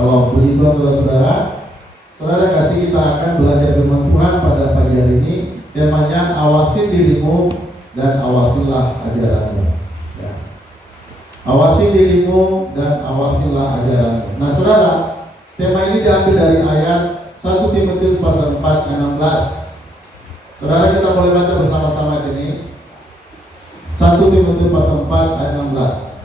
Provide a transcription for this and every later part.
Salam. Puji Tuhan saudara-saudara. Saudara kasih, kita akan belajar firman Tuhan pada pagi hari ini. Temanya awasi dirimu dan awasilah ajaranmu. Ya. Awasi dirimu dan awasilah ajaranmu. Nah saudara, tema ini diambil dari ayat 1 Timotius pasal 4 ayat 16. Saudara, kita boleh baca bersama-sama ini. 1 Timotius pasal 4 ayat 16.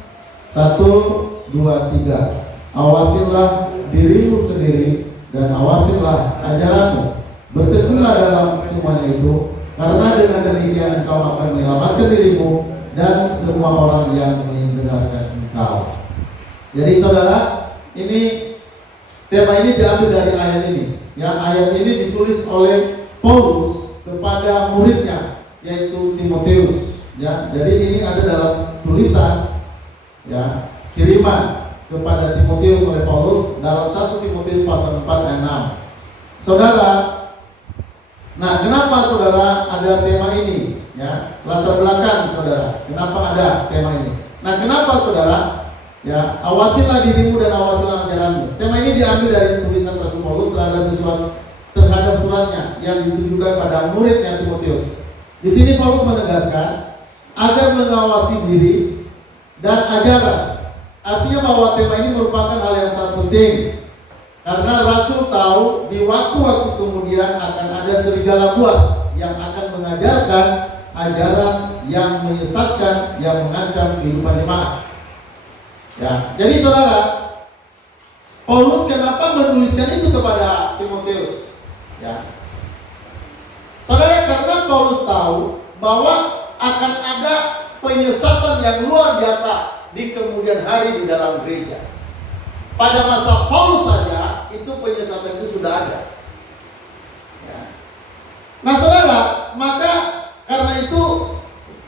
1, 2, 3. Awasilah dirimu sendiri dan awasilah ajaranmu. Bertekunlah dalam semuanya itu, karena dengan demikian engkau akan menyelamatkan dirimu dan semua orang yang mendengarkan engkau. Jadi saudara, ini tema ini diambil dari ayat ini. Ya, ayat ini ditulis oleh Paulus kepada muridnya, yaitu Timotius. Ya, jadi ini ada dalam tulisan, ya, kiriman kepada Timotius oleh Paulus dalam 1 Timotius pasal 4 ayat 6. Saudara, nah kenapa saudara ada tema ini? Ya, latar belakang saudara, kenapa ada tema ini? Nah kenapa saudara? Ya, awasilah dirimu dan awasilah ajaranmu. Tema ini diambil dari tulisan Rasul Paulus terhadap suratnya yang ditujukan pada muridnya Timotius. Di sini Paulus menegaskan agar mengawasi diri dan ajaran. Artinya bahwa tema ini merupakan hal yang sangat penting, karena Rasul tahu di waktu-waktu kemudian akan ada serigala buas yang akan mengajarkan ajaran yang menyesatkan, yang mengancam kehidupan jemaat. Ya, jadi saudara, Paulus kenapa menuliskan itu kepada Timotius? Ya, saudara, karena Paulus tahu bahwa akan ada penyesatan yang luar biasa di kemudian hari di dalam gereja. Pada masa Paulus saja itu penyesatan itu sudah ada. Ya. Nah saudara, maka karena itu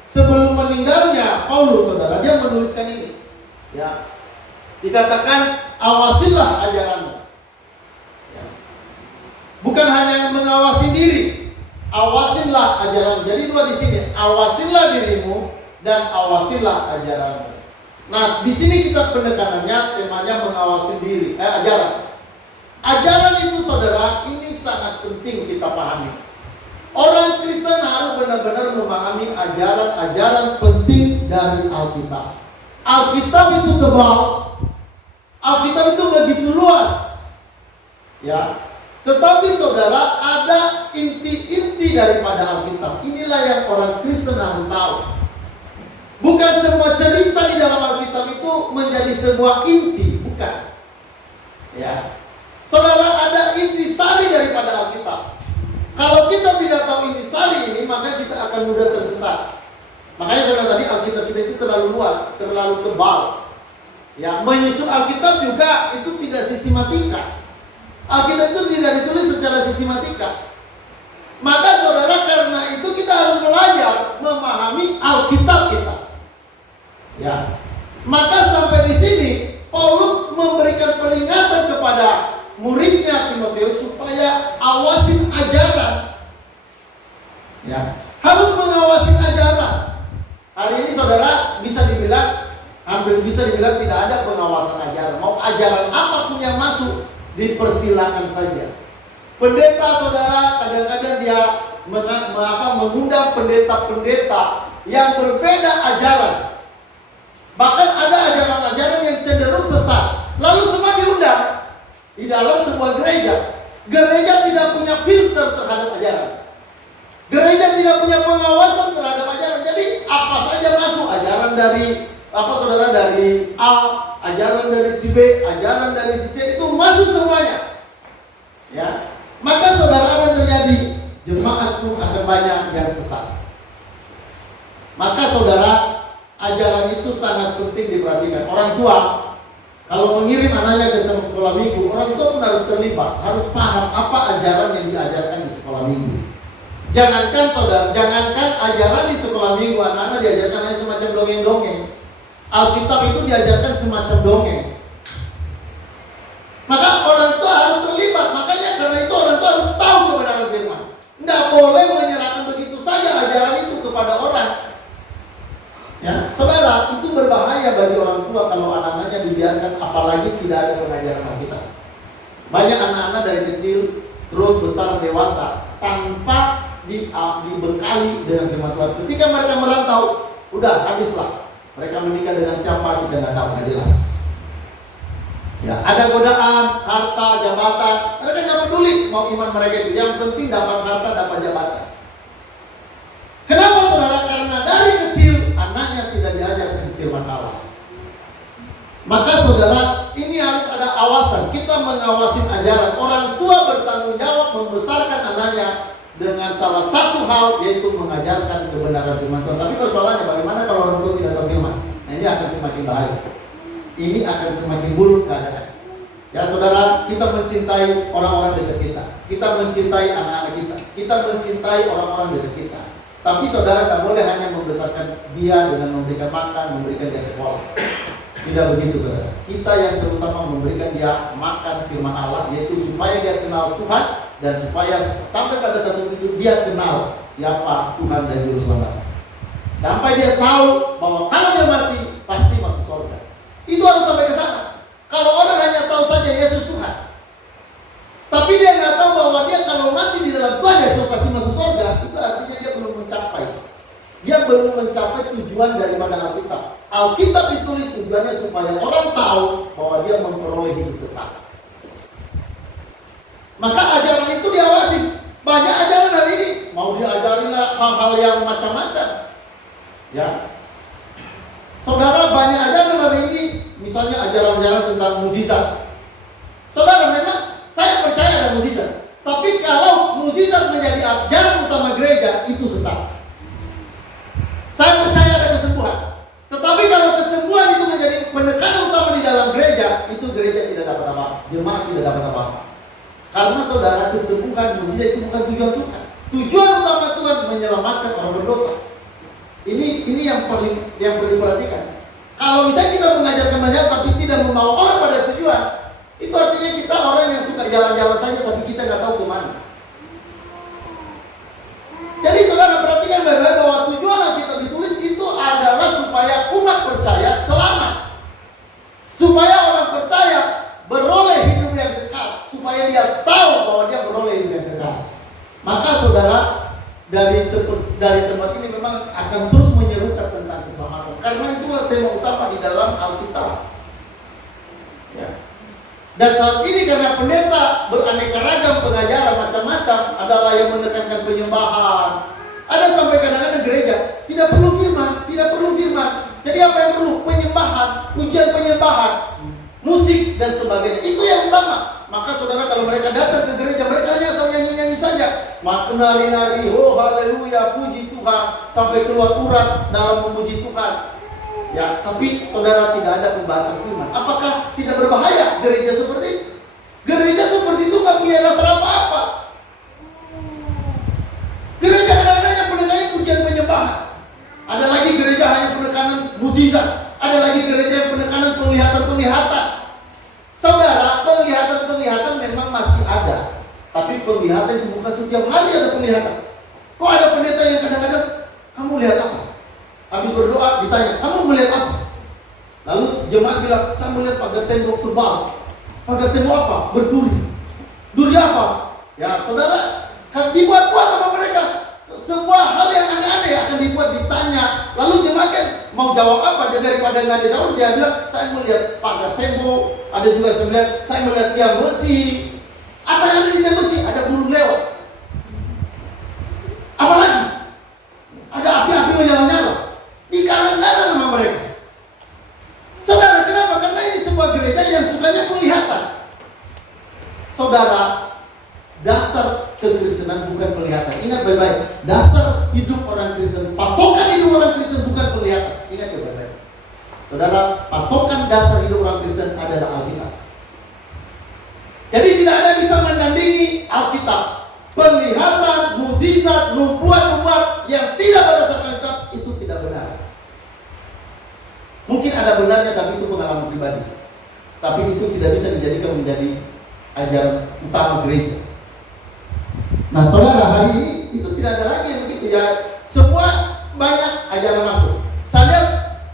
sebelum meninggalnya Paulus, saudara, dia menuliskan ini. Ya, dikatakan awasilah ajaranmu. Ya. Bukan hanya mengawasi diri, awasilah ajaranmu. Jadi dua di sini, awasilah dirimu dan awasilah ajaranmu. Nah, di sini kita penekanannya temanya mengawasi diri, ajaran. Ajaran itu saudara, ini sangat penting kita pahami. Orang Kristen harus benar-benar memahami ajaran-ajaran penting dari Alkitab. Alkitab itu tebal, Alkitab itu begitu luas, ya. Tetapi saudara, ada inti-inti daripada Alkitab. Inilah yang orang Kristen harus tahu. Bukan semua cerita di dalam Alkitab itu menjadi sebuah inti, bukan. Ya, saudara, ada inti sari daripada Alkitab. Kalau kita tidak tahu inti sari ini, maka kita akan mudah tersesat. Makanya saudara, tadi Alkitab kita itu terlalu luas, terlalu tebal. Ya, menyusun Alkitab juga itu tidak sistematika. Alkitab itu tidak ditulis secara sistematika. Maka saudara, karena itu kita harus belajar memahami Alkitab kita. Ya, maka sampai di sini Paulus memberikan peringatan kepada muridnya Timotius supaya awasin ajaran. Ya, harus mengawasin ajaran. Hari ini saudara bisa dibilang, hampir bisa dibilang tidak ada pengawasan ajaran. Mau ajaran apapun yang masuk, dipersilakan saja. Pendeta saudara kadang-kadang dia mengundang pendeta-pendeta yang berbeda ajaran. Bahkan ada ajaran-ajaran yang cenderung sesat. Lalu semua diundang di dalam sebuah gereja. Gereja tidak punya filter terhadap ajaran. Gereja tidak punya pengawasan terhadap ajaran. Jadi apa saja masuk, ajaran dari saudara, dari A, ajaran dari si B, ajaran dari si C, itu masuk semuanya. Ya, maka saudara, apa yang terjadi? Jemaatku akan banyak yang sesat. Maka saudara, ajaran itu sangat penting diperhatikan. Orang tua kalau mengirim anaknya ke sekolah minggu, orang tua pun harus terlibat, harus paham apa ajaran yang diajarkan di sekolah minggu. Jangankan saudara, jangankan ajaran di sekolah minggu, anak-anak diajarkan hanya semacam dongeng-dongeng. Alkitab itu diajarkan semacam dongeng. Maka orang tua harus terlibat. Makanya karena itu orang tua harus tahu kebenaran firman. Tidak boleh menyerahkan begitu saja ajaran itu kepada orang. Ya, saudara, itu berbahaya bagi orang tua kalau anak-anaknya dibiarkan, apalagi tidak ada pengajaran Alkitab. Banyak anak-anak dari kecil terus besar dewasa tanpa dibekali dengan firman Tuhan. Ketika mereka merantau, udah habislah. Mereka menikah dengan siapa kita nggak tahu, nggak jelas. Ya, ada godaan, harta, jabatan. Mereka nggak peduli mau iman mereka itu. Yang penting dapat harta, dapat jabatan. Kenapa saudara? Karena dari kecil anaknya tidak diajarkan firman Allah. Maka saudara, ini harus ada awasan. Kita mengawasi ajaran. Orang tua bertanggung jawab membesarkan anaknya dengan salah satu hal, yaitu mengajarkan kebenaran firman Tuhan. Tapi persoalannya bagaimana kalau orang tua tidak tahu firman? Nah, ini akan semakin bahaya. Ini akan semakin buruk keadaan. Ya saudara, kita mencintai orang-orang dekat kita. Kita mencintai anak-anak kita. Kita mencintai orang-orang dekat kita. Tapi saudara tak boleh hanya membesarkan dia dengan memberikan makan, memberikan dia sekolah. Tidak begitu saudara. Kita yang terutama memberikan dia makan firman Allah, yaitu supaya dia kenal Tuhan dan supaya sampai pada satu titik dia kenal siapa Tuhan dan Juru Selamat. Sampai dia tahu bahwa kalau dia mati pasti masuk surga. Itu harus sampai ke sana. Kalau orang hanya tahu saja Yesus Tuhan, tapi dia nggak tahu bahwa dia kalau mati di dalam Tuhan Yesus pasti masuk surga, itu artinya dia belum mencapai. Dia belum mencapai tujuan daripada Alkitab. Alkitab ditulis tujuannya supaya orang tahu bahwa dia memperoleh hidup kekal. Maka ajaran itu diawasi. Banyak ajaran hari ini mau diajarin hal-hal yang macam-macam. Ya, saudara, banyak ajaran hari ini, misalnya ajaran-ajaran tentang mukjizat. Saudara, memang saya percaya ada mukjizat. Tapi kalau mukjizat menjadi ajaran utama gereja, itu sesat. Saya percaya ada kesembuhan. Tetapi kalau kesembuhan itu menjadi penekanan utama di dalam gereja, itu gereja tidak dapat apa-apa, jemaat tidak dapat apa-apa. Karena saudara, kesembuhan mukjizat itu bukan tujuan Tuhan. Tujuan utama Tuhan menyelamatkan orang berdosa. Ini yang perlu diperhatikan. Kalau misalnya kita mengajarkan banyak tapi tidak membawa orang pada tujuan, itu artinya kita orang yang suka jalan-jalan saja tapi kita nggak tahu kemana. Jadi saudara perhatikan baik-baik bahwa tujuan yang kita ditulis itu adalah supaya umat percaya selamat, supaya orang percaya beroleh hidup yang kekal, supaya dia tahu bahwa dia beroleh hidup yang kekal. Maka saudara, dari tempat ini memang akan terus menyerukan tentang keselamatan, karena itulah tema utama di dalam Alkitab. Ya. Dan saat ini karena pendeta beraneka ragam pengajaran macam-macam, adalah yang menekankan penyembahan. Ada sampai kadang-kadang gereja tidak perlu firman. Jadi apa yang perlu? Penyembahan, pujian penyembahan, musik dan sebagainya. Itu yang utama. Maka saudara, kalau mereka datang ke gereja, mereka hanya asal nyanyi-nyanyi saja, nari-nari, oh haleluya, puji Tuhan, sampai keluar urat dalam memuji Tuhan. Ya, tapi saudara tidak ada pembahasan firman. Apakah tidak berbahaya gereja seperti itu? Gereja seperti itu nggak punya dasar apa-apa. Gereja kadang-kadang yang penekanannya pujian penyembahan. Ada lagi gereja hanya penekanan mukjizat. Ada lagi gereja yang penekanan penglihatan-penglihatan. Saudara, penglihatan memang masih ada, tapi penglihatan itu bukan setiap hari ada penglihatan. Kok ada pendeta yang kadang-kadang, kamu lihat apa? Habis berdoa ditanya, kamu melihat apa? Lalu jemaat bilang, saya melihat pagar tembok tebal. Pagar tembok apa? Berduri. Duri apa? Ya saudara, kan dibuat-buat sama mereka. Sebuah hal yang aneh-aneh akan dibuat, ditanya. Lalu jemaat kan mau jawab apa? Dan daripada nggak ada jawab, dia bilang, saya melihat pagar tembok. Ada juga saya melihat tiang besi. Apa yang ada di tiang besi? Ada burung lewat. Apalagi? Ada api-api menyala-nyala. Dikalang-kalang sama mereka. Saudara, kenapa? Karena ini sebuah gereja yang sukanya penglihatan. Saudara, dasar kekristenan bukan penglihatan. Ingat baik-baik. Dasar hidup orang Kristen, patokan hidup orang Kristen bukan penglihatan. Ingat baik-baik. Saudara, patokan dasar hidup orang Kristen adalah Alkitab. Jadi tidak ada yang bisa menandingi Alkitab. Penglihatan, mukjizat, nubuat-nubuat yang tidak berdasarkan Alkitab itu tidak benar. Mungkin ada benarnya, tapi itu pengalaman pribadi. Tapi itu tidak bisa dijadikan menjadi ajaran utama gereja. Nah saudara, hari ini itu tidak ada lagi yang begitu ya. Semua banyak ajaran masuk. Saya lihat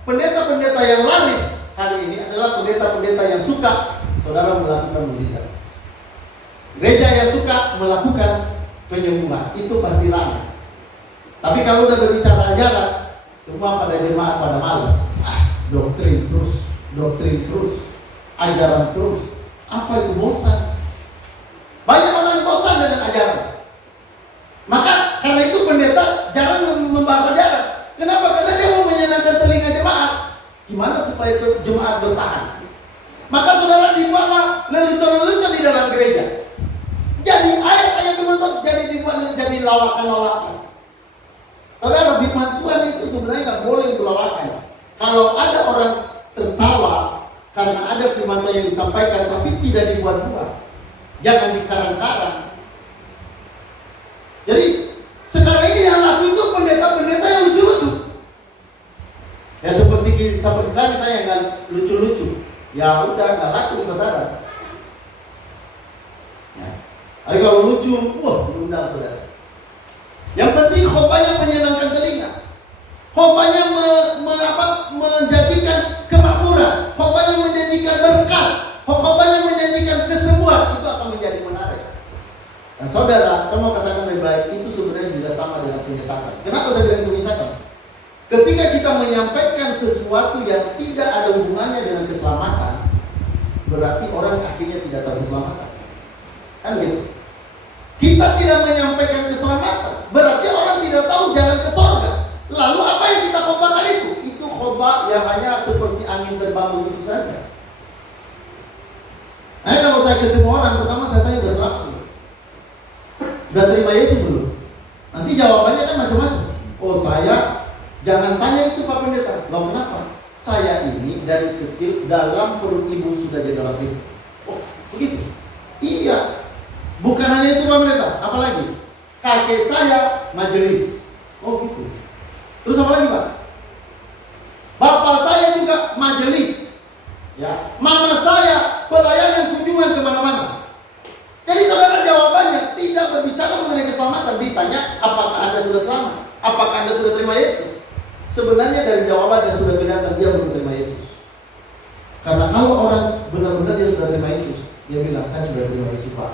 pendeta-pendeta yang laris hari ini adalah pendeta-pendeta yang suka saudara melakukan mukjizat. Gereja yang suka melakukan penyembuhan, itu pasti ramai. Tapi kalau udah berbicara ajaran, semua pada jemaat pada malas. Doktrin terus, ajaran terus. Apa itu bosan? Banyak orang bosan dengan ajaran. Maka karena itu pendeta jarang membahas ajaran. Kenapa? Karena dia mau menyenangkan telinga jemaat. Gimana supaya jemaat bertahan? Maka saudara dibuatlah lelucon-lelucon di dalam gereja. Jadi ayat-ayat penuntut jadi lawakan-lawakan. Saudara, firman Tuhan itu sebenarnya nggak boleh dilawakan. Kalau ada orang tertawa karena ada firman Tuhan yang disampaikan tapi tidak dibuat-buat, jangan dikarang-karang. Jadi sekarang ini yang laku itu pendeta-pendeta yang lucu-lucu. Ya seperti saya misalnya nggak lucu-lucu, ya udah nggak laku di pasaran. Ya. Tapi kalau lucu, wah diundang saudara. Yang penting khotbahnya menyenangkan telinga, khotbahnya menjadikan kemakmuran, khotbahnya menjanjikan berkat, khotbahnya menjanjikan kesembuhan, itu akan menjadi menarik. Dan saudara, saya mau katakan lebih baik, itu sebenarnya juga sama dengan penyesatan. Kenapa saya bilang penyesatan? Ketika kita menyampaikan sesuatu yang tidak ada hubungannya dengan keselamatan, berarti orang akhirnya tidak tahu keselamatan. Kan gitu. Kita tidak menyampaikan keselamatan, berarti orang tidak tahu jalan ke surga. Lalu apa yang kita khotbahkan itu? Itu khotbah yang hanya seperti angin terbang begitu saja. Nah, kalau saya ketemu orang, pertama saya tanya udah selamat belum? Udah terima Yesus belum? Nanti jawabannya kan macam-macam. Oh saya, jangan tanya itu Pak Pendeta. Loh kenapa? Saya ini dari kecil dalam perut ibu sudah jadi orang Kristen. Oh begitu? Iya. Bukan hanya itu Pak Pendeta, apalagi kakek saya majelis. Oh gitu. Terus apa lagi Pak? Bapak saya juga majelis. Ya, mama saya pelayanan kunjungan kemana-mana. Jadi saudara, jawabannya tidak berbicara mengenai keselamatan. Ditanya apakah Anda sudah selamat, apakah Anda sudah terima Yesus. Sebenarnya dari jawaban yang sudah kelihatan dia belum terima Yesus. Karena kalau orang benar-benar dia sudah terima Yesus, dia bilang saya sudah terima Yesus Pak.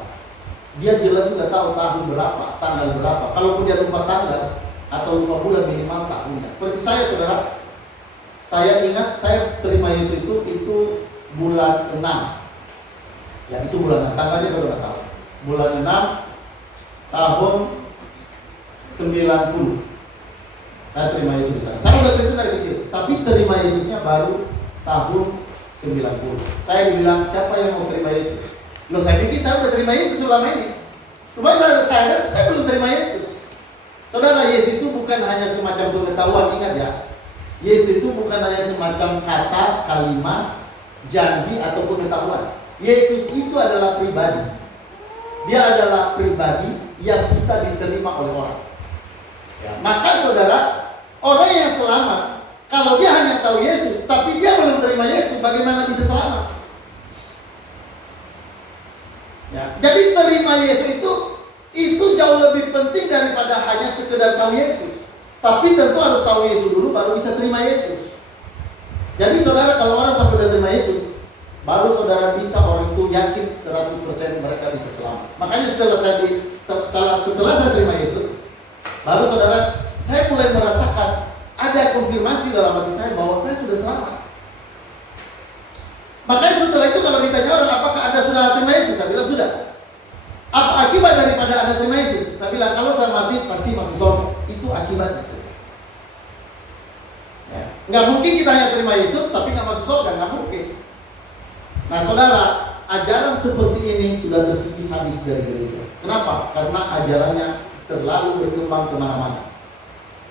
Dia jelas juga tahu tahun berapa, tanggal berapa. Kalaupun dia lupa tanggal atau lupa bulan minimal tahunnya. Seperti saya saudara, saya ingat saya terima Yesus itu bulan 6. Ya itu bulan 6, tanggalnya saya sudah tahu. Bulan 6 tahun 90. Saya terima Yesus di sana. Saya udah Kristen dari kecil, tapi terima Yesusnya baru tahun 90. Saya dibilang siapa yang mau terima Yesus? Loh saya pikir saya udah terima Yesus selama ini. Rupanya saya belum terima Yesus. Saudara, Yesus itu bukan hanya semacam pengetahuan, ingat ya. Yesus itu bukan hanya semacam kata, kalimat, janji atau pengetahuan. Yesus itu adalah pribadi. Dia adalah pribadi yang bisa diterima oleh orang. Ya, maka saudara, orang yang selamat, kalau dia hanya tahu Yesus, tapi dia belum terima Yesus, bagaimana bisa selamat? Ya, jadi terima Yesus itu jauh lebih penting daripada hanya sekedar tahu Yesus. Tapi tentu harus tahu Yesus dulu baru bisa terima Yesus. Jadi saudara, kalau orang sampai sudah terima Yesus, baru saudara bisa orang itu yakin 100% mereka bisa selamat. Makanya setelah saya terima Yesus, baru saudara, saya mulai merasakan ada konfirmasi dalam hati saya bahwa saya sudah selamat. Makanya setelah itu kalau ditanya orang, apakah Anda sudah terima Yesus? Saya bilang sudah. Apa akibat daripada Anda terima Yesus? Saya bilang kalau saya mati pasti masuk surga. Itu akibatnya. Ya. Nggak mungkin kita hanya terima Yesus tapi nggak masuk surga, nggak mungkin. Nah saudara, ajaran seperti ini sudah terkikis habis dari gereja. Kenapa? Karena ajarannya terlalu berkembang kemana-mana.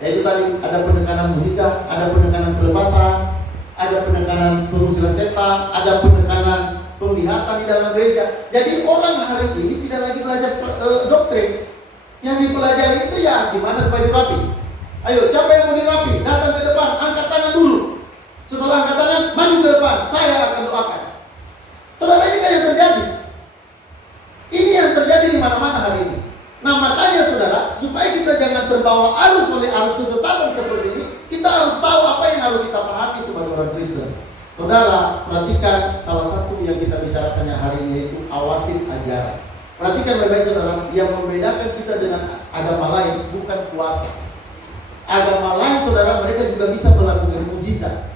Yaitu tadi ada penekanan mukjizat, ada penekanan pelepasan, ada penekanan pengusiran setan, ada penekanan penglihatan di dalam gereja. Jadi orang hari ini tidak lagi belajar doktrin. Yang dipelajari itu ya gimana supaya dirapi. Ayo, siapa yang mau dirapi? Datang ke depan, angkat tangan dulu. Setelah angkat tangan, maju ke depan, saya akan doakan. Saudara, ini kan yang terjadi. Ini yang terjadi di mana-mana hari ini. Nah makanya saudara, supaya kita jangan terbawa arus oleh arus kesesatan seperti ini, kita harus tahu apa yang harus kita pahami sebagai orang Kristen. Saudara, perhatikan salah satu yang kita bicarakannya hari ini, yaitu awasin ajaran. Perhatikan baik-baik saudara, yang membedakan kita dengan agama lain bukan kuasa. Agama lain saudara, mereka juga bisa melakukan mukjizat.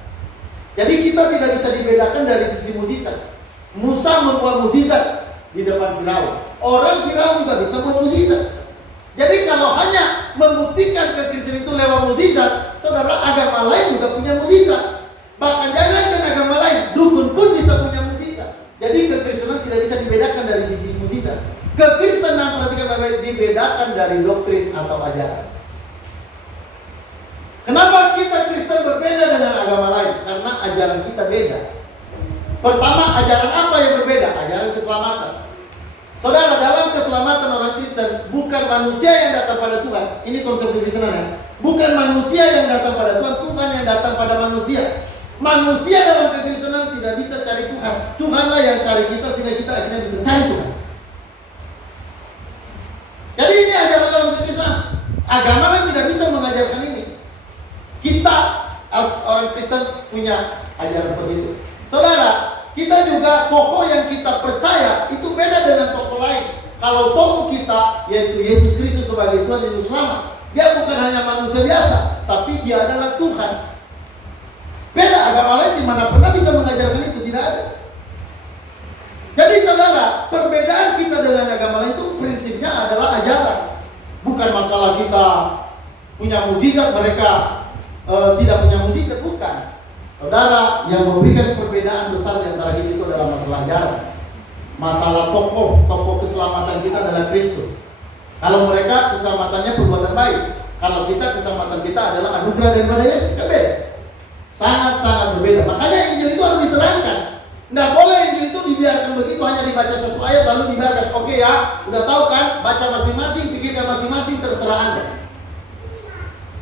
Jadi kita tidak bisa dibedakan dari sisi mukjizat. Musa membuat mukjizat di depan Firaun. Orang Firaun juga bisa membuat mukjizat. Jadi kalau hanya membuktikan kekristenan itu lewat mukjizat, saudara, agama lain juga punya mukjizat. Bahkan jangankan agama lain, dukun pun bisa punya mukjizat. Jadi kekristenan tidak bisa dibedakan dari sisi mukjizat. Kekristenan, perhatikan baik-baik, dibedakan dari doktrin atau ajaran. Kenapa kita Kristen berbeda dengan agama lain? Karena ajaran kita beda. Pertama, ajaran apa yang berbeda? Ajaran keselamatan. Saudara, dalam keselamatan orang Kristen, bukan manusia yang datang pada Tuhan. Ini konsep kekristenan ya. Bukan manusia yang datang pada Tuhan, Tuhan yang datang pada manusia. Manusia dalam kekristenan tidak bisa cari Tuhan. Tuhanlah yang cari kita sehingga kita akhirnya bisa cari Tuhan. Jadi ini ajaran dalam kekristenan. Agama lain tidak bisa mengajarkan ini. Kita orang Kristen punya ajaran seperti itu. Saudara, kita juga tokoh yang kita percaya itu beda dengan tokoh lain. Kalau tokoh kita yaitu Yesus Kristus sebagai Tuhan dan Juru Selamat, dia bukan hanya manusia biasa, tapi dia adalah Tuhan. Beda agama lain di mana pernah bisa mengajarkan itu, tidak ada. Jadi saudara, perbedaan kita dengan agama lain itu prinsipnya adalah ajaran. Bukan masalah kita punya mukjizat, mereka tidak punya mukjizat, bukan. Saudara, yang memberikan perbedaan besar di antara kita itu adalah masalah ajaran. Masalah tokoh keselamatan kita adalah Kristus. Kalau mereka keselamatannya perbuatan baik, kalau kita keselamatan kita adalah anugerah daripada Yesus, kan beda. Sangat-sangat berbeda. Makanya Injil itu harus diterangkan. Nggak boleh Injil itu dibiarkan begitu, hanya dibaca satu ayat lalu dibiarkan. Oke ya, udah tahu kan, baca masing-masing, pikirkan masing-masing, terserah Anda.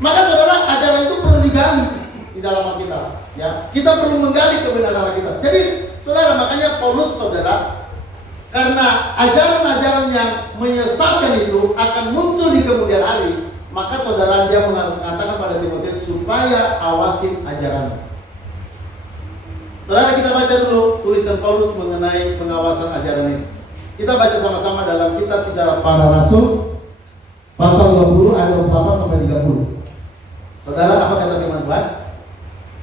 Maka saudara, ajaran itu perlu digali di dalam kita. Ya, kita perlu menggali kebenaran kita. Jadi, saudara, makanya Paulus, saudara, karena ajaran-ajaran yang menyesatkan itu akan muncul di kemudian hari, maka saudara dia mengatakan pada Timotius supaya awasin ajaran. Saudara, kita baca dulu tulisan Paulus mengenai pengawasan ajaran ini. Kita baca sama-sama dalam kitab Kisah Para Rasul pasal 20 ayat 28 sampai 30. Saudara, apa kata firman Tuhan?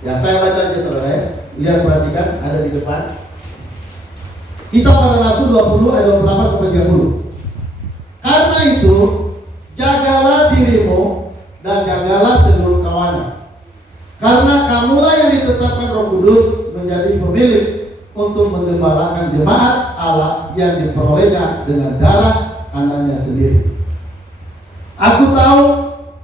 Ya, saya baca aja saudara ya. Lihat, perhatikan, ada di depan. Kisah Para Rasul 20 ayat 28 sampai 30. Karena itu, jagalah dirimu dan jagalah seluruh kawanmu. Karena kamulah yang ditetapkan Roh Kudus menjadi pemilik untuk menggembalakan jemaat Allah yang diperolehnya dengan darah anaknya sendiri. Aku tahu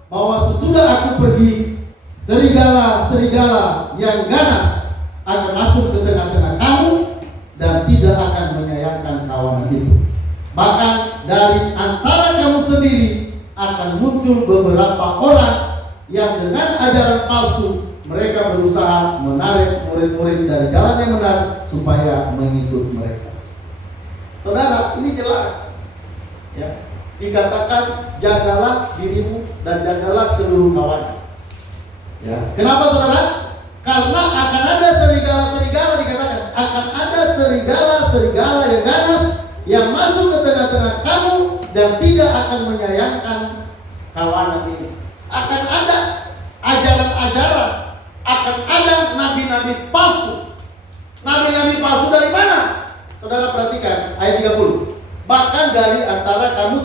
bahwa sesudah aku pergi, serigala-serigala yang ganas akan masuk ke tengah-tengah kamu dan tidak akan menyayangkan kawanan itu. Bahkan dari antara kamu sendiri akan muncul beberapa orang yang dengan ajaran palsu mereka berusaha menarik murid-murid dari jalan yang benar supaya mengikut mereka. Saudara, ini jelas ya. Dikatakan jagalah dirimu dan jagalah seluruh kawan. Ya. Kenapa saudara? Karena akan ada serigala-serigala, dikatakan akan ada serigala-serigala yang ganas yang masuk ke tengah-tengah kamu dan tidak akan menyayangkan kawanan ini. Akan ada ajaran-ajaran, akan ada nabi-nabi palsu. Nabi-nabi palsu dari mana? Saudara perhatikan ayat 30. Bahkan dari antara kamu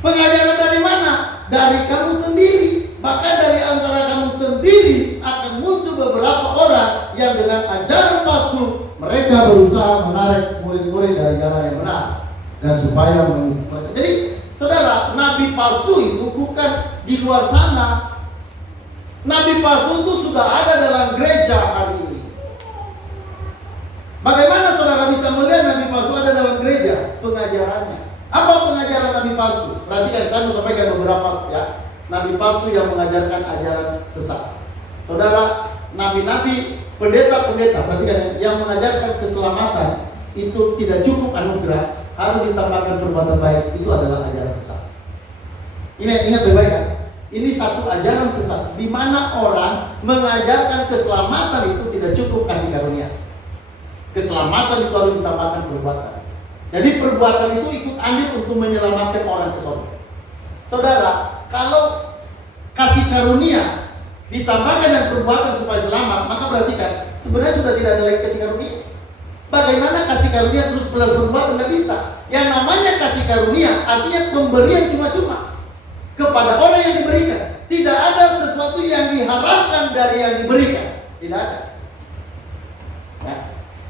pengajaran dari mana? Dari kamu sendiri. Bahkan dari antara kamu sendiri akan muncul beberapa orang yang dengan ajaran palsu mereka berusaha menarik murid-murid dari jalan yang benar dan supaya mengikuti. Jadi saudara, nabi palsu itu bukan di luar sana. Nabi palsu itu sudah ada dalam gereja hari ini. Bagaimana saudara bisa melihat nabi palsu ada dalam gereja? Pengajarannya. Apa pengajaran nabi palsu? Perhatikan, saya mau sampaikan beberapa ya. Nabi palsu yang mengajarkan ajaran sesat. Saudara, nabi-nabi, pendeta-pendeta, perhatikan, yang mengajarkan keselamatan itu tidak cukup anugerah, harus ditambahkan perbuatan baik, itu adalah ajaran sesat. Ingat baik-baik ya. Ini satu ajaran sesat, di mana orang mengajarkan keselamatan itu tidak cukup kasih karunia. Keselamatan itu harus ditambahkan perbuatan. Jadi perbuatan itu ikut andil untuk menyelamatkan orang ke surga. Saudara, kalau kasih karunia ditambahkan dengan perbuatan supaya selamat, maka perhatikan, sebenarnya sudah tidak ada lagi kasih karunia. Bagaimana kasih karunia terus berbuat? Tidak bisa. Yang namanya kasih karunia artinya pemberian cuma-cuma kepada orang yang diberikan. Tidak ada sesuatu yang diharapkan dari yang diberikan. Tidak ada. Ya.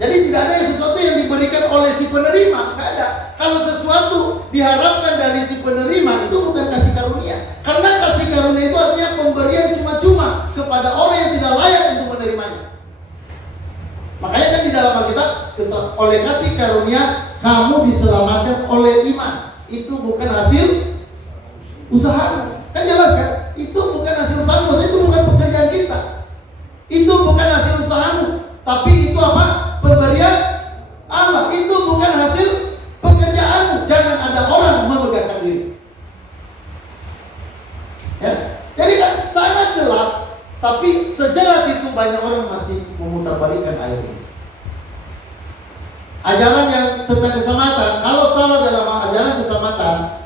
Jadi tidak ada sesuatu yang diberikan oleh si penerima. Tidak ada. Kalau sesuatu diharapkan dari si penerima, itu bukan kasih karunia. Karena kasih karunia itu artinya pemberian cuma-cuma kepada orang yang tidak layak untuk menerimanya. Makanya kan di dalam Alkitab, oleh kasih karunia kamu diselamatkan oleh iman. Itu bukan hasil usaha. Kan jelas kan? Itu bukan hasil usaha, maksudnya itu bukan pekerjaan kita. Itu bukan hasil usahamu, tapi itu apa? Pemberian Allah. Itu bukan hasil pekerjaanmu. Jangan ada orang memegahkan diri. Ya. Jadi kan sangat jelas. Tapi sejelas itu banyak orang masih memutarbalikkan ayat ini. Ajaran yang tentang keselamatan, kalau salah dalam ajaran keselamatan,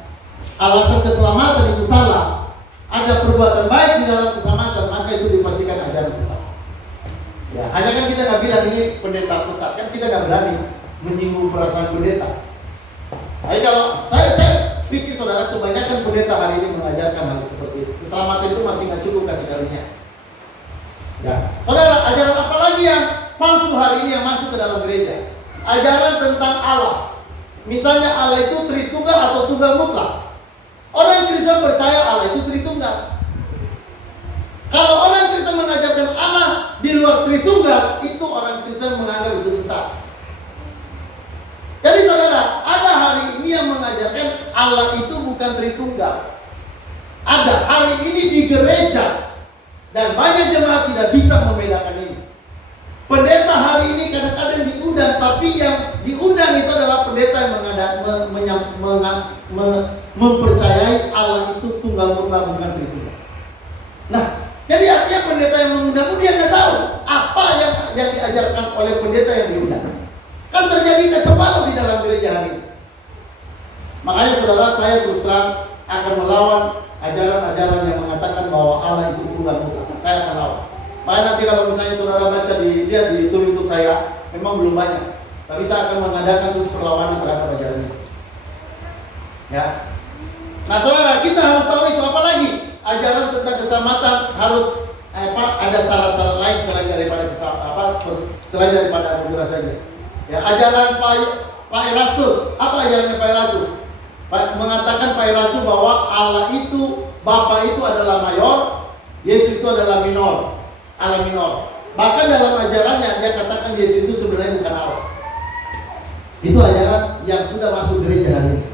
alasan keselamatan itu salah, ada perbuatan baik di dalam keselamatan, maka itu dipastikan ajaran sesat. Ya, hanya kan kita nggak bilang ini pendeta sesat, kan kita nggak berani menyinggung perasaan pendeta. Tapi kalau saya pikir saudara, kebanyakan pendeta hari ini mengajarkan hal seperti itu. Keselamatan itu masih nggak cukup kasih karunia. Ya, saudara, ajaran apa lagi yang palsu hari ini yang masuk ke dalam gereja? Ajaran tentang Allah. Misalnya Allah itu Tritunggal atau Tunggal Mutlak. Orang Kristen percaya Allah itu Tritunggal. Kalau orang Kristen mengajarkan Allah di luar Tritunggal, itu orang Kristen menganggap itu sesat. Jadi saudara, ada hari ini yang mengajarkan Allah itu bukan Tritunggal. Ada hari ini di gereja. Dan banyak jemaat tidak bisa membedakan ini. Pendeta hari ini kadang-kadang diundang, tapi yang diundang itu adalah pendeta yang mempercayai Allah itu tunggal mutlak bukan Tritunggal. Nah, jadi artinya pendeta yang mengundang dia nggak tahu apa yang diajarkan oleh pendeta yang diundang. Kan terjadi kacau balau di dalam gereja hari ini. Makanya saudara, saya terus terang akan melawan ajaran-ajaran yang mengatakan bahwa Allah itu tunggal mutlak. Saya akan lawan. Makanya nanti kalau misalnya saudara baca di YouTube saya, memang belum banyak, tapi saya akan mengadakan terus perlawanan terhadap ajaran itu. Ya. Nah saudara, kita harus tahu itu, apalagi ajaran tentang keselamatan harus ada syarat-syarat lain selain daripada selain daripada anugerah saja. Ya, ajaran Pak Erastus, apa ajarannya Pak Erastus? Mengatakan Pak Erastus bahwa Allah itu, Bapa itu adalah mayor, Yesus itu adalah minor, Allah minor. Bahkan dalam ajarannya dia katakan Yesus itu sebenarnya bukan Allah. Itu ajaran yang sudah masuk gereja hari ini.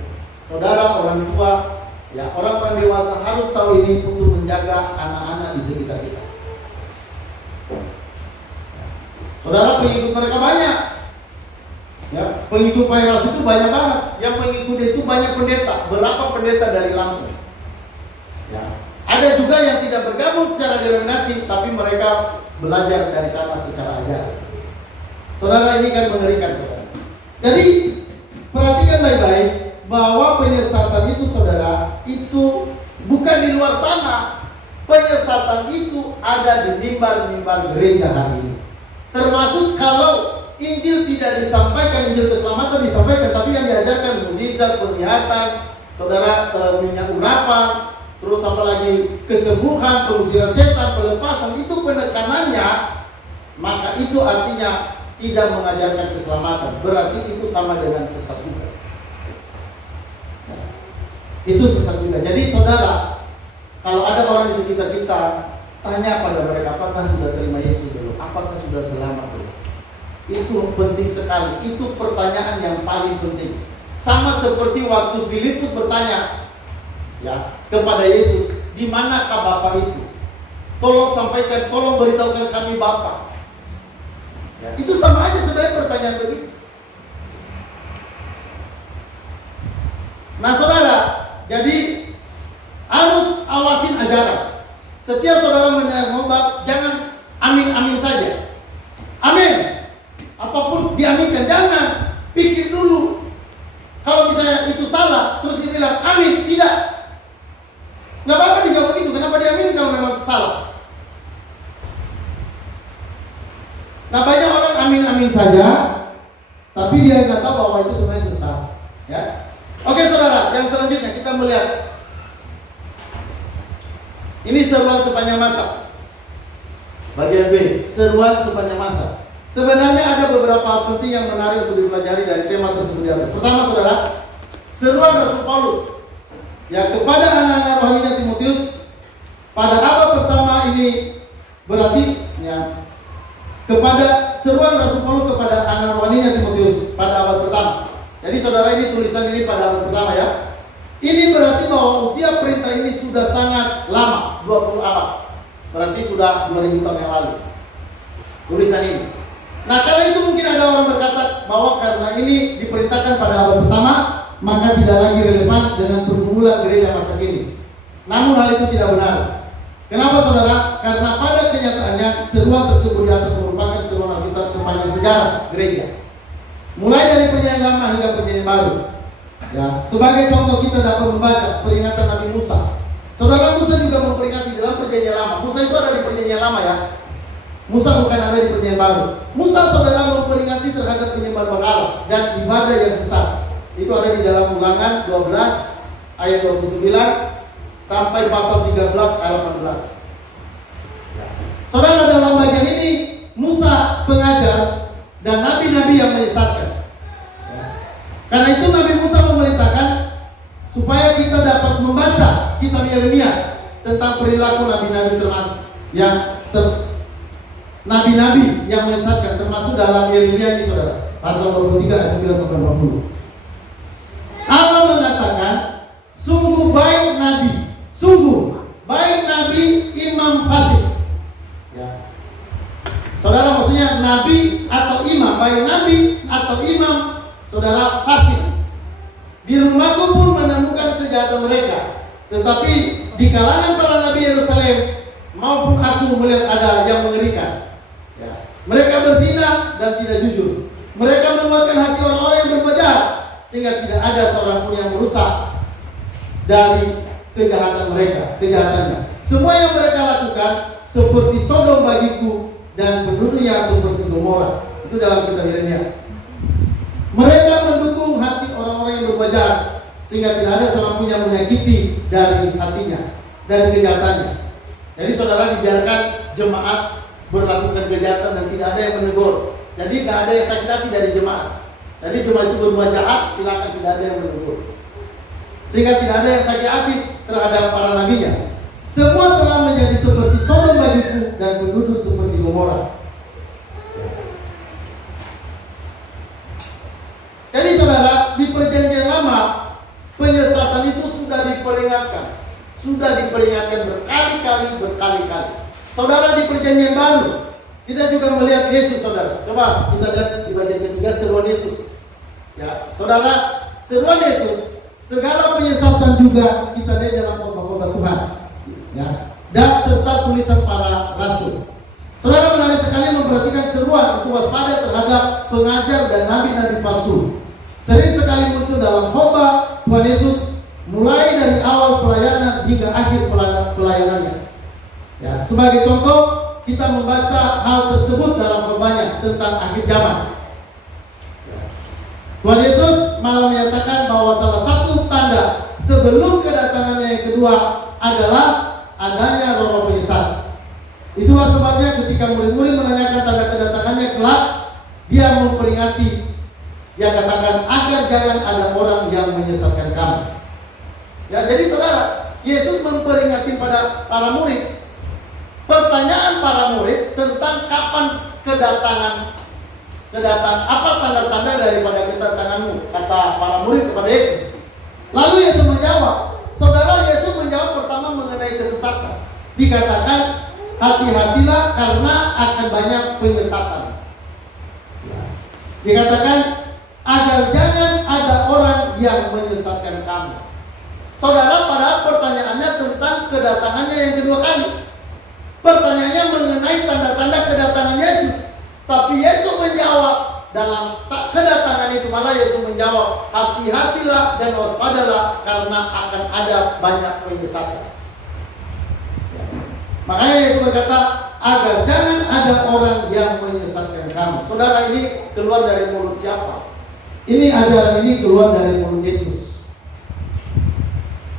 Saudara, orang tua, ya orang-orang dewasa harus tahu ini untuk menjaga anak-anak di sekitar kita. Saudara, pengikut mereka banyak. Ya, pengikut Pak Erastus itu banyak banget. Yang mengikuti itu banyak pendeta. Berapa pendeta dari Lampung? Ya. Ada juga yang tidak bergabung secara denominasi, tapi mereka belajar dari sana secara ajaran. Saudara, ini kan mengerikan, saudara. Jadi perhatikan baik-baik bahwa penyesatan itu, saudara, itu bukan di luar sana. Penyesatan itu ada di mimbar-mimbar gereja hari ini. Termasuk kalau Injil tidak disampaikan, Injil keselamatan disampaikan, tapi yang diajarkan mukjizat, penglihatan, saudara, minyak urapan, terus apa lagi kesembuhan, pengusiran setan, pelepasan, itu penekanannya, maka itu artinya tidak mengajarkan keselamatan. Berarti itu sama dengan sesat juga. Itu sesat juga. Jadi saudara, kalau ada orang di sekitar kita, tanya pada mereka, apakah sudah terima Yesus dulu? Apakah sudah selamat dulu? Itu penting sekali. Itu pertanyaan yang paling penting. Sama seperti waktu Filipus bertanya, ya, kepada Yesus, di manakah Bapa itu? Tolong sampaikan, tolong beritahukan kami Bapa. Ya, itu sama aja sebenarnya pertanyaan begitu. Nah saudara, jadi harus awasin ajaran. Setiap saudara mendengar khotbah, jangan amin-amin saja. Amin. Apapun diaminkan, jangan pikir dulu. Kalau misalnya itu salah, terus dibilang amin, tidak. Nggak apa-apa dijawab begitu. Kenapa diamin kalau memang salah? Nah, banyak orang amin-amin saja, tapi dia nggak tahu bahwa itu sebenarnya sesat. Ya. Oke saudara, yang selanjutnya kita melihat ini seruan sepanjang masa. Bagian B, seruan sepanjang masa. Sebenarnya ada beberapa penting yang menarik untuk dipelajari dari tema tersebut. Pertama saudara, seruan Rasul Paulus ya kepada anak-anak rohaninya Timotius pada abad pertama ini, berarti ya kepada seruan Rasul Paulus kepada anak rohaninya Timotius pada abad pertama. Jadi saudara, ini tulisan ini pada abad pertama ya. Ini berarti bahwa usia perintah ini sudah sangat lama, 20 abad. Berarti sudah 2000 tahun yang lalu tulisan ini. Nah, karena itu mungkin ada orang berkata bahwa karena ini diperintahkan pada abad pertama, maka tidak lagi relevan dengan pergumulan gereja masa kini. Namun hal itu tidak benar. Kenapa saudara? Karena pada kenyataannya seruan tersebut di atas merupakan seruan Alkitab sepanjang sejarah gereja, mulai dari perjanjian lama hingga perjanjian baru. Ya, sebagai contoh kita dapat membaca peringatan Nabi Musa. Saudara, Musa juga memperingati dalam perjanjian lama. Musa itu ada di perjanjian lama ya. Musa bukan ada di perjanjian baru. Musa saudara memperingati terhadap penyembahan berhala dan ibadah yang sesat. Itu ada di dalam Ulangan 12 ayat 29 sampai pasal 13 ayat 18. Saudara, dalam bagian ini Musa pengajar dan nabi-nabi yang menyesatkan. Karena itu Nabi Musa memerintahkan supaya kita dapat membaca kitab Yeremia tentang perilaku nabi-nabi nabi-nabi yang menyesatkan, termasuk dalam Yeremia ini saudara, pasal 23 ayat 9 sampai 20. Allah mengatakan, sungguh baik nabi imam fasik. Ya. Saudara, maksudnya nabi atau imam, baik nabi atau imam saudara fasik. Di rumahku pun menemukan kejahatan mereka, tetapi di kalangan para nabi Yerusalem maupun aku melihat ada yang mengerikan. Ya. Mereka berzina dan tidak jujur. Mereka menguatkan hati orang-orang yang berbuat jahat, sehingga tidak ada seorang pun yang merusak dari kejahatannya. Semua yang mereka lakukan seperti Sodom bagiku dan penduduknya seperti Gomora. Itu dalam kitab Yeremia. Mereka mendukung hati orang-orang yang berbuat jahat, sehingga tidak ada seorang pun yang menyakiti dari hatinya, dari kejahatannya. Jadi saudara, dibiarkan jemaat berlakukan kejahatan dan tidak ada yang menegur. Jadi tidak ada yang sakit hati dari jemaat. Jadi jemaat itu berbuat jahat, silakan, tidak ada yang menegur. Sehingga tidak ada yang sakit hati terhadap para nabinya. Semua telah menjadi seperti Sodom bagiku dan penduduk seperti Gomora. Jadi saudara, di perjanjian lama penyesatan itu sudah diperingatkan berkali-kali. Saudara, di perjanjian baru kita juga melihat Yesus saudara. Coba kita lihat di bagian ketiga seruan Yesus. Ya, saudara, seruan Yesus, segala penyesatan juga kita lihat dalam khotbah Tuhan. Ya, dan serta tulisan para rasul. Saudara, menarik sekali memperhatikan seruan untuk waspada terhadap pengajar dan nabi-nabi palsu. Sering sekali muncul dalam khotbah Tuhan Yesus, mulai dari awal pelayanan hingga akhir pelayanannya. Ya, sebagai contoh, kita membaca hal tersebut dalam khotbahnya tentang akhir zaman. Ya. Tuhan Yesus malah menyatakan bahwa salah satu tanda sebelum kedatangannya yang kedua adalah adanya roh penyesat. Itulah sebabnya ketika murid-murid menanyakan tanda kedatangannya kelak, dia memperingati, dia katakan agar jangan ada orang yang menyesatkan kamu. Ya, jadi saudara, Yesus memperingatkan pada para murid. Pertanyaan para murid tentang kapan kedatangan apa tanda-tanda daripada kedatanganmu, kata para murid kepada Yesus. Lalu Yesus menjawab. Saudara, Yesus menjawab pertama mengenai kesesatan. Dikatakan, hati-hatilah karena akan banyak penyesatan. Ya. Dikatakan agar jangan ada orang yang menyesatkan kamu. Saudara, pada pertanyaannya tentang kedatangannya yang kedua kali. Pertanyaannya mengenai tanda-tanda kedatangan Yesus. Tapi Yesus menjawab dalam kedatangan itu, malah Yesus menjawab, hati-hatilah dan waspadalah karena akan ada banyak penyesatan. Ya. Makanya Yesus berkata, agar jangan ada orang yang menyesatkan kamu. Saudara, ini keluar dari mulut siapa? Ini ajaran ini keluar dari mulut Yesus.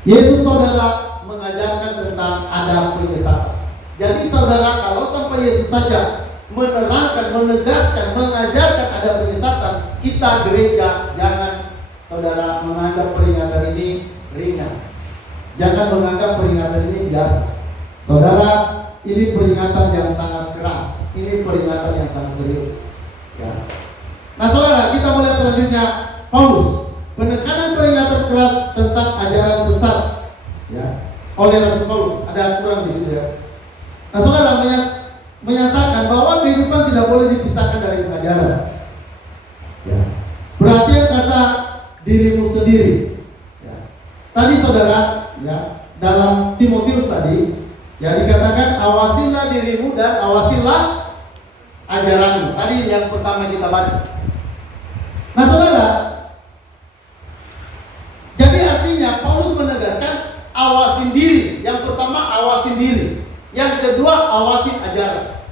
Yesus, saudara, mengajarkan tentang ada penyesatan. Jadi saudara, kalau sampai Yesus saja menerangkan, menegaskan, mengajarkan ada penyesatan, kita gereja jangan, saudara, menganggap peringatan ini ringan. Jangan menganggap peringatan ini biasa. Saudara, ini peringatan yang sangat keras. Ini peringatan yang sangat serius. Ya. Nah saudara, kita melihat selanjutnya Paulus, penekanan peringatan keras tentang ajaran sesat, ya, oleh Rasul Paulus. Ada kurang di situ, ya. Nah saudara, menyatakan bahwa kehidupan tidak boleh dipisahkan dari pengajaran. Ya. Perhatian kata dirimu sendiri. Ya. Tadi saudara, ya, dalam Timotius tadi, ya, dikatakan awasilah dirimu dan awasilah ajaranmu. Tadi yang pertama kita baca. Nah saudara, jadi artinya Paulus menegaskan awasin diri. Yang pertama awasin diri. Yang kedua awasin ajaran.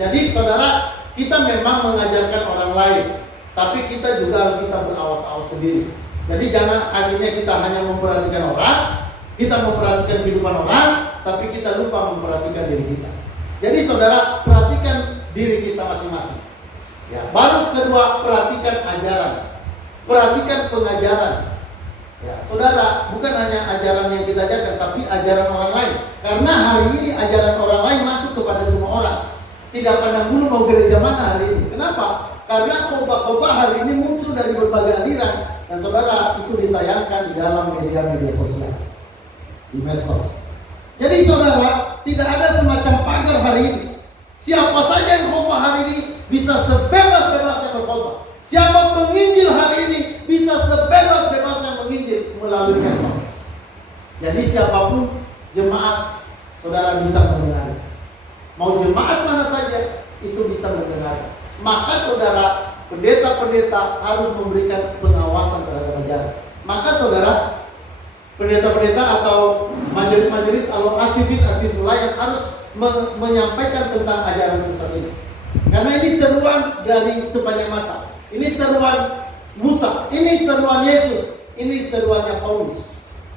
Jadi saudara, kita memang mengajarkan orang lain, tapi kita juga kita berawas-awas sendiri. Jadi jangan akhirnya kita hanya memperhatikan orang, kita memperhatikan kehidupan orang, tapi kita lupa memperhatikan diri kita. Jadi saudara, perhatikan diri kita masing-masing. Ya, baru kedua, perhatikan ajaran, perhatikan pengajaran. Ya, saudara, bukan hanya ajaran yang kita ajarkan, tapi ajaran orang lain. Karena hari ini ajaran orang lain masuk kepada semua orang. Tidak pandang bulu mau gereja mana hari ini. Kenapa? Karena khotbah-khotbah hari ini muncul dari berbagai aliran. Dan saudara, itu ditayangkan di dalam media-media sosial, di medsos. Jadi saudara, tidak ada semacam pagar hari ini. Siapa saja yang khotbah hari ini bisa sebebas-bebasnya berkhotbah. Siapa penginjil hari ini bisa sebebas-bebasnya menginjil melalui medsos. Jadi siapapun jemaat, saudara bisa mendengar. Mau jemaat mana saja itu bisa mendengar. Maka saudara, pendeta-pendeta harus memberikan pengawasan terhadap ajaran. Maka saudara, pendeta-pendeta atau majelis-majelis atau aktivis-aktivis lain harus menyampaikan tentang ajaran sesat ini. Karena ini seruan dari sepanjang masa. Ini seruan Musa, ini seruan Yesus, ini seruannya Paulus.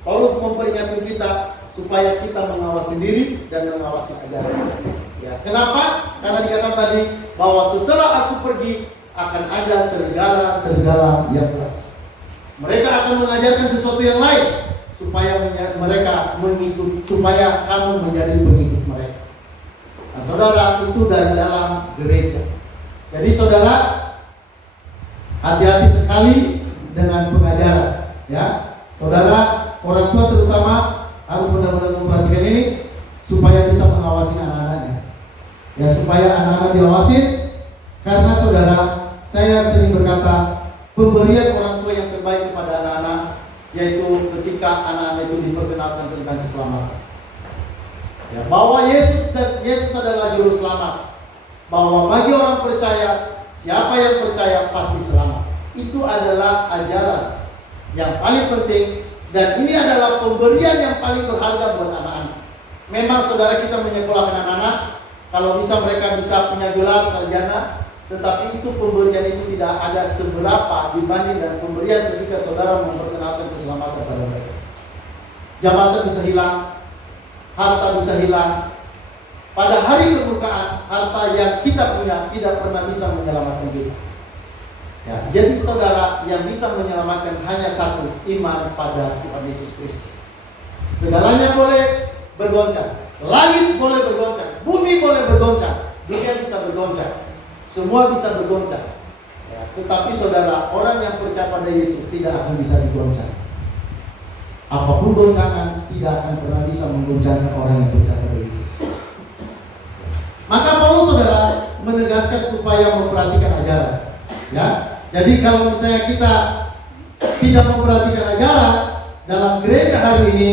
Paulus memperingatkan kita supaya kita mengawasi diri dan mengawasi ajaran. Ya, kenapa? Karena dikatakan tadi bahwa setelah aku pergi akan ada serigala yang keras. Mereka akan mengajarkan sesuatu yang lain supaya mereka mengikut, supaya kamu menjadi pengikut mereka. Nah, saudara, itu dari dalam gereja. Jadi saudara, hati-hati sekali dengan pengajaran. Ya, saudara, orang tua terutama harus benar-benar memperhatikan ini supaya bisa mengawasi anak-anaknya. Ya, supaya anak-anak diawasin. Karena saudara, saya sering berkata, pemberian orang tua yang terbaik kepada anak-anak yaitu ketika anak-anak itu diperkenalkan tentang keselamatan. Ya, bahwa Yesus adalah juru selamat. Bahwa bagi orang percaya, siapa yang percaya pasti selamat. Itu adalah ajaran yang paling penting, dan ini adalah pemberian yang paling berharga buat anak-anak. Memang saudara, kita menyekolahkan anak-anak, kalau bisa mereka bisa punya gelar sarjana, tetapi itu pemberian itu tidak ada seberapa dibanding dengan pemberian ketika saudara memperkenalkan keselamatan pada mereka. Jabatan bisa hilang, harta bisa hilang. Pada hari kebukaan, harta yang kita punya tidak pernah bisa menyelamatkan kita. Ya, jadi saudara, yang bisa menyelamatkan hanya satu, iman pada Tuhan Yesus Kristus. Segalanya boleh bergoncang, langit boleh bergoncang, bumi boleh bergoncang, dunia bisa bergoncang, semua bisa bergoncang. Ya, tetapi saudara, orang yang percaya pada Yesus tidak akan bisa digoncang. Apapun goncangan tidak akan pernah bisa menggoncangkan orang yang percaya pada Yesus. Maka Paulus saudara menegaskan supaya memperhatikan ajaran. Ya, jadi kalau misalnya kita tidak memperhatikan ajaran dalam gereja hari ini,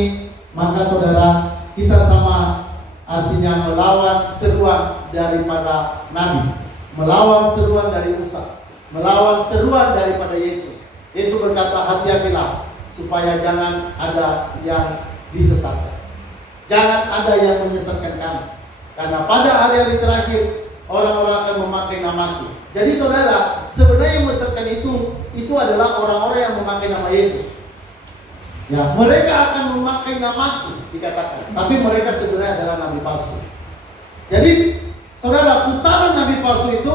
maka saudara, kita sama artinya melawan seruan daripada Nabi, melawan seruan dari Musa, melawan seruan daripada Yesus. Yesus berkata, hati-hatilah supaya jangan ada yang disesatkan, jangan ada yang menyesatkan kamu, karena pada hari-hari terakhir orang-orang akan memakai namaku. Jadi saudara, sebenarnya yang menyesatkan itu adalah orang-orang yang memakai nama Yesus. Ya, mereka akan memakai namaku dikatakan, tapi mereka sebenarnya adalah nabi palsu. Jadi saudara, pusaran nabi palsu itu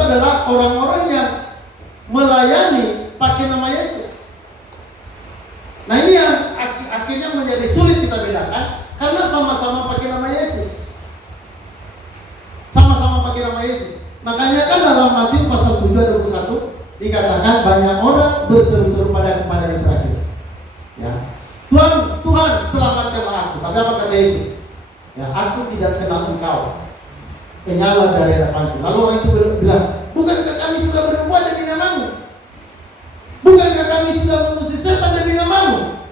adalah orang-orang yang melayani pakai nama Yesus. Nah, ini yang akhirnya menjadi sulit kita bedakan, karena sama-sama pakai nama Yesus. Sama-sama pakai nama Yesus. Makanya kan dalam Matius pasal 7 ayat 21 dikatakan banyak orang berseru-seru kepada yang terakhir. Ya. Tuhan, selamatkanlah aku. Tapi apa kata Yesus? Ya, aku tidak kenal engkau. Penyala dari hadapanku. Lalu orang itu bilang, bukankah kami sudah berbuat demi namamu? Bukankah kami sudah mengusir setan demi namamu?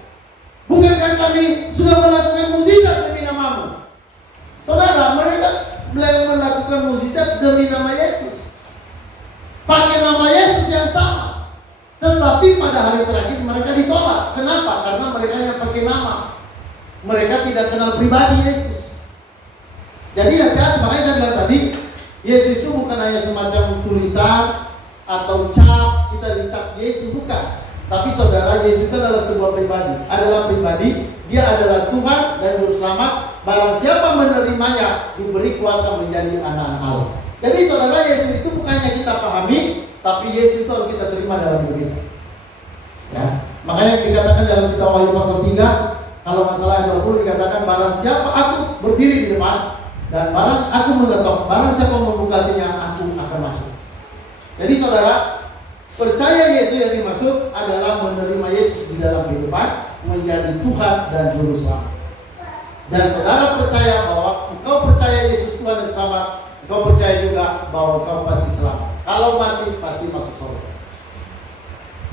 Bukankah kami sudah melakukan mukjizat demi namamu? Saudara, mereka melakukan mukjizat demi nama Yesus, pakai nama Yesus yang sama, tetapi pada hari terakhir mereka ditolak. Kenapa? Karena mereka yang pakai nama, mereka tidak kenal pribadi Yesus. Jadi hati-hati, makanya saya bilang tadi, Yesus itu bukan hanya semacam tulisan atau cap, kita dicap Yesus, bukan. Tapi saudara, Yesus itu adalah sebuah pribadi, dia adalah Tuhan dan Juru Selamat. Barang siapa menerimanya diberi kuasa menjadi anak Allah. Jadi saudara, Yesus itu bukan hanya kita pahami, tapi Yesus itu harus kita terima dalam hidup kita. Ya, makanya dikatakan dalam kitab Wahyu pasal 3, kalau nggak salah ayat 20 dikatakan, barang siapa aku berdiri di depan dan barang aku mengetok, barang siapa membuka hatinya, aku akan masuk. Jadi saudara, percaya Yesus yang dimaksud adalah menerima Yesus di dalam kehidupan, menjadi Tuhan dan Juru Selamat. Dan saudara percaya bahwa engkau percaya Yesus Tuhan dan Selamat, engkau percaya juga bahwa engkau pasti selamat. Kalau mati pasti masuk surga.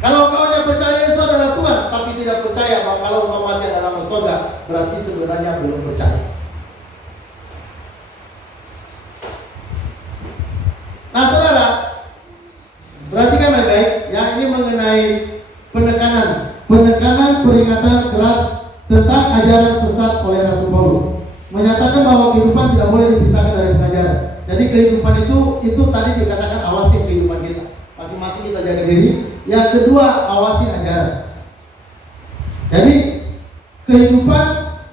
Kalau engkau hanya percaya Yesus adalah Tuhan, tapi tidak percaya bahwa kalau engkau mati adalah masuk surga, berarti sebenarnya belum percaya. Nah saudara, perhatikan baik-baik, yang ini mengenai penekanan peringatan keras tentang ajaran sesat oleh Rasul Paulus, menyatakan bahwa kehidupan tidak boleh dipisahkan dari pengajaran. Jadi kehidupan itu tadi dikatakan awasi kehidupan kita, masing-masing kita jaga diri. Yang kedua, awasi ajaran. Jadi kehidupan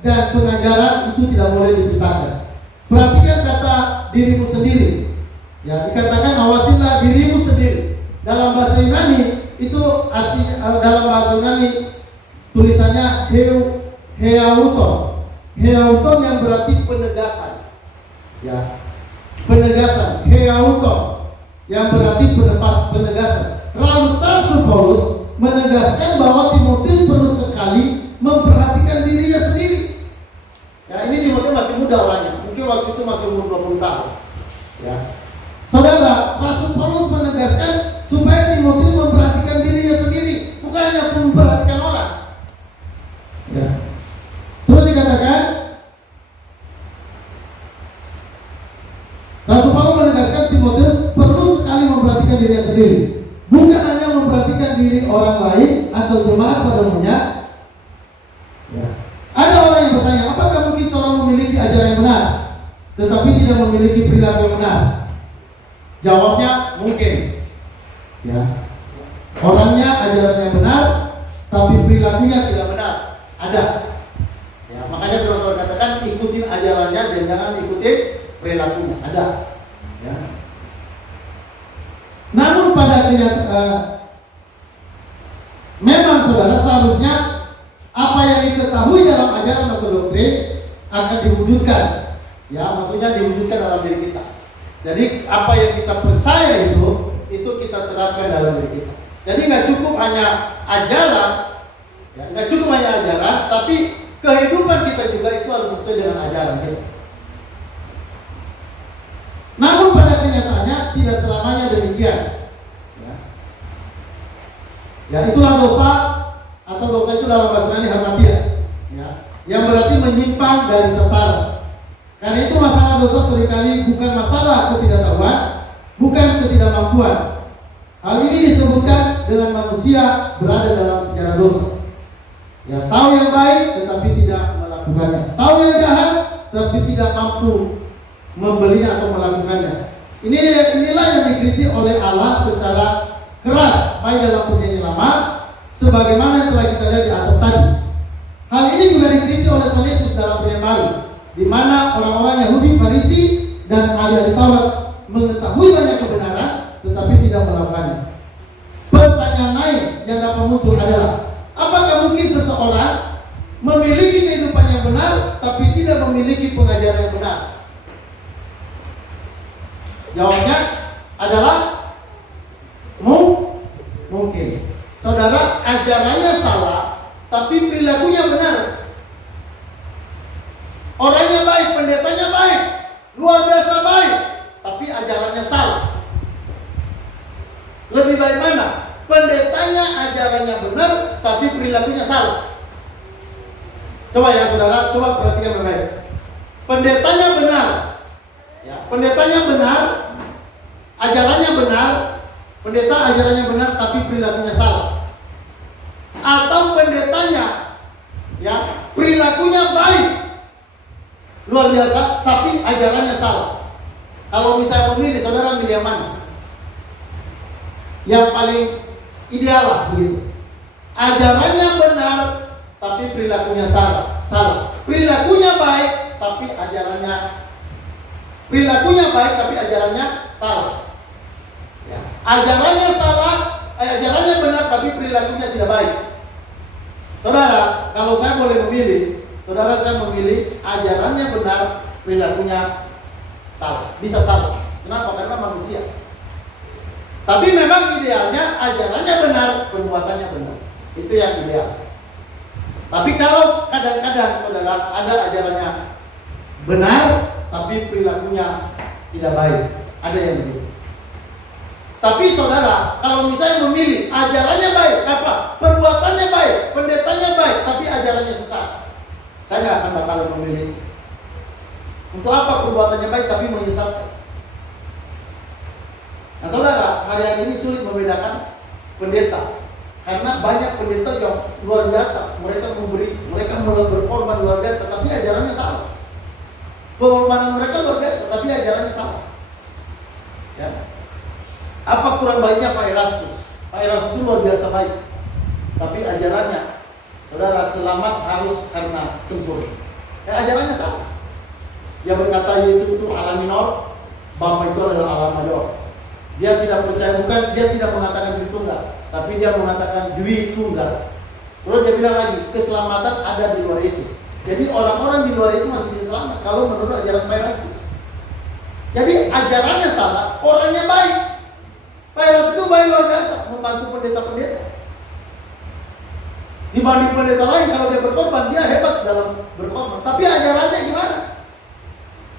dan pengajaran itu tidak boleh dipisahkan. Perhatikan kata dirimu sendiri. Ya, dikatakan awasilah dirimu sendiri. Dalam bahasa Yunani itu artinya, dalam bahasa Yunani tulisannya Heauton yang berarti penegasan. Ya. Penegasan, Heauton yang berarti penegasan. Lalu Rasul Paulus menegaskan bahwa Timotius perlu sekali memperhatikan dirinya sendiri. Ya, ini Timotius masih muda orangnya. Mungkin waktu itu masih umur 20 tahun. Ya. Saudara, Rasul Paulus menegaskan supaya Timotius memperhatikan dirinya sendiri, bukan hanya memperhatikan orang. Ya. Terus dikatakan, Rasul Paulus menegaskan Timotius perlu sekali memperhatikan dirinya sendiri, bukan hanya memperhatikan diri orang lain atau jemaat pada umumnya. Ya. Ada orang yang bertanya, apakah mungkin seorang memiliki ajaran yang benar, tetapi tidak memiliki perilaku yang benar? Jawabnya mungkin. Ya. Orangnya ajarannya benar, tapi perilakunya tidak benar. Ada. Ya, makanya teman-teman katakan ikutin ajarannya dan jangan ikutin perilakunya. Ada. Ya. Namun pada memang saudara seharusnya apa yang diketahui dalam ajaran atau doktrin akan diwujudkan. Ya, maksudnya diwujudkan dalam diri kita. Jadi apa yang kita percaya itu kita terapkan dalam diri kita. Jadi nggak cukup hanya ajaran, ya, nggak cukup hanya ajaran, tapi kehidupan kita juga itu harus sesuai dengan ajaran kita. Namun pada kenyataannya tidak selamanya demikian. Ya, itulah dosa, atau dosa itu dalam bahasa Yunani hamartia. Ya. yang berarti menyimpang dari sasaran. Karena itu masalah dosa seringkali bukan masalah ketidaktahuan, bukan ketidakmampuan. Hal ini disebutkan dengan manusia berada dalam sejarah dosa. Ya, tahu yang baik tetapi tidak melakukannya. Tahu yang jahat tetapi tidak mampu membelinya atau melakukannya. Inilah yang dikritik oleh Allah secara keras baik dalam Perjanjian Lama sebagaimana yang telah kita lihat di atas tadi. Hal ini juga dikritik oleh Tuhan Yesus dalam Perjanjian Baru, di mana orang-orang Yahudi, Farisi dan ahli Taurat mengetahui banyak kebenaran tetapi tidak melakukannya. Pertanyaan lain yang dapat muncul adalah, apakah mungkin seseorang memiliki kehidupan yang benar tapi tidak memiliki pengajaran yang benar? Jawabnya adalah mungkin. Saudara, ajarannya salah tapi perilakunya benar. Orangnya baik, pendetanya baik, luar biasa baik, tapi ajarannya salah. Lebih baik mana? Pendetanya ajarannya benar tapi perilakunya salah. Coba ya saudara, coba perhatikan baik-baik. Pendetanya benar, ya, pendetanya benar, ajarannya benar, pendeta ajarannya benar tapi perilakunya salah. Atau pendetanya, ya, perilakunya baik, luar biasa, tapi ajarannya salah. Kalau bisa memilih, saudara milih yang mana? Yang paling ideal lah begitu. Ajarannya benar tapi perilakunya salah. Perilakunya baik tapi ajarannya salah. Ya. Ajarannya benar tapi perilakunya tidak baik. Saudara, kalau saya boleh memilih, saya memilih ajarannya benar, perilakunya salah. Bisa salah. Kenapa? Karena manusia. Tapi memang idealnya ajarannya benar, perbuatannya benar. Itu yang ideal. Tapi kalau kadang-kadang saudara ada ajarannya benar, tapi perilakunya tidak baik, ada yang begitu. Tapi saudara, kalau misalnya memilih ajarannya baik, perbuatannya baik, pendetanya baik, tapi ajarannya sesat, saya nggak akan bakal memilih. Untuk apa perbuatannya baik tapi menyesatkan? Nah saudara, hari ini sulit membedakan pendeta. Karena banyak pendeta yang luar biasa, mereka berkorban luar biasa, tapi ajarannya salah. Pengorbanan mereka luar biasa, tapi ajarannya salah. Ya. Apa kurang baiknya Pak Erastus? Pak Erastus itu luar biasa baik, tapi ajarannya, saudara, selamat harus karena sempurna. Ya, ajarannya salah. Yang berkata Yesus itu Allah minor, Bapa itu adalah Allah major. Dia tidak percaya, dia tidak mengatakan Tritunggal, tapi dia mengatakan Dwi Tunggal. Terus dia bilang lagi, keselamatan ada di luar Yesus. Jadi orang-orang di luar Yesus masih bisa selamat kalau menurut ajaran Pak Erastus. Jadi ajarannya salah, orangnya baik. Pak Erastus itu baik luar biasa, membantu pendeta-pendeta. Dibanding pendeta lain, kalau dia berkorban, dia hebat dalam berkorban. Tapi ajarannya gimana?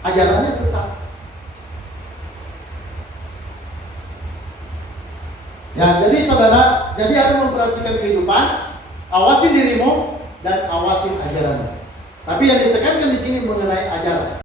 Ajarannya sesat. Ya, jadi saudara, aku memperhatikan kehidupan, awasi dirimu dan awasi ajaranmu. Tapi yang ditekankan di sini mengenai ajaran.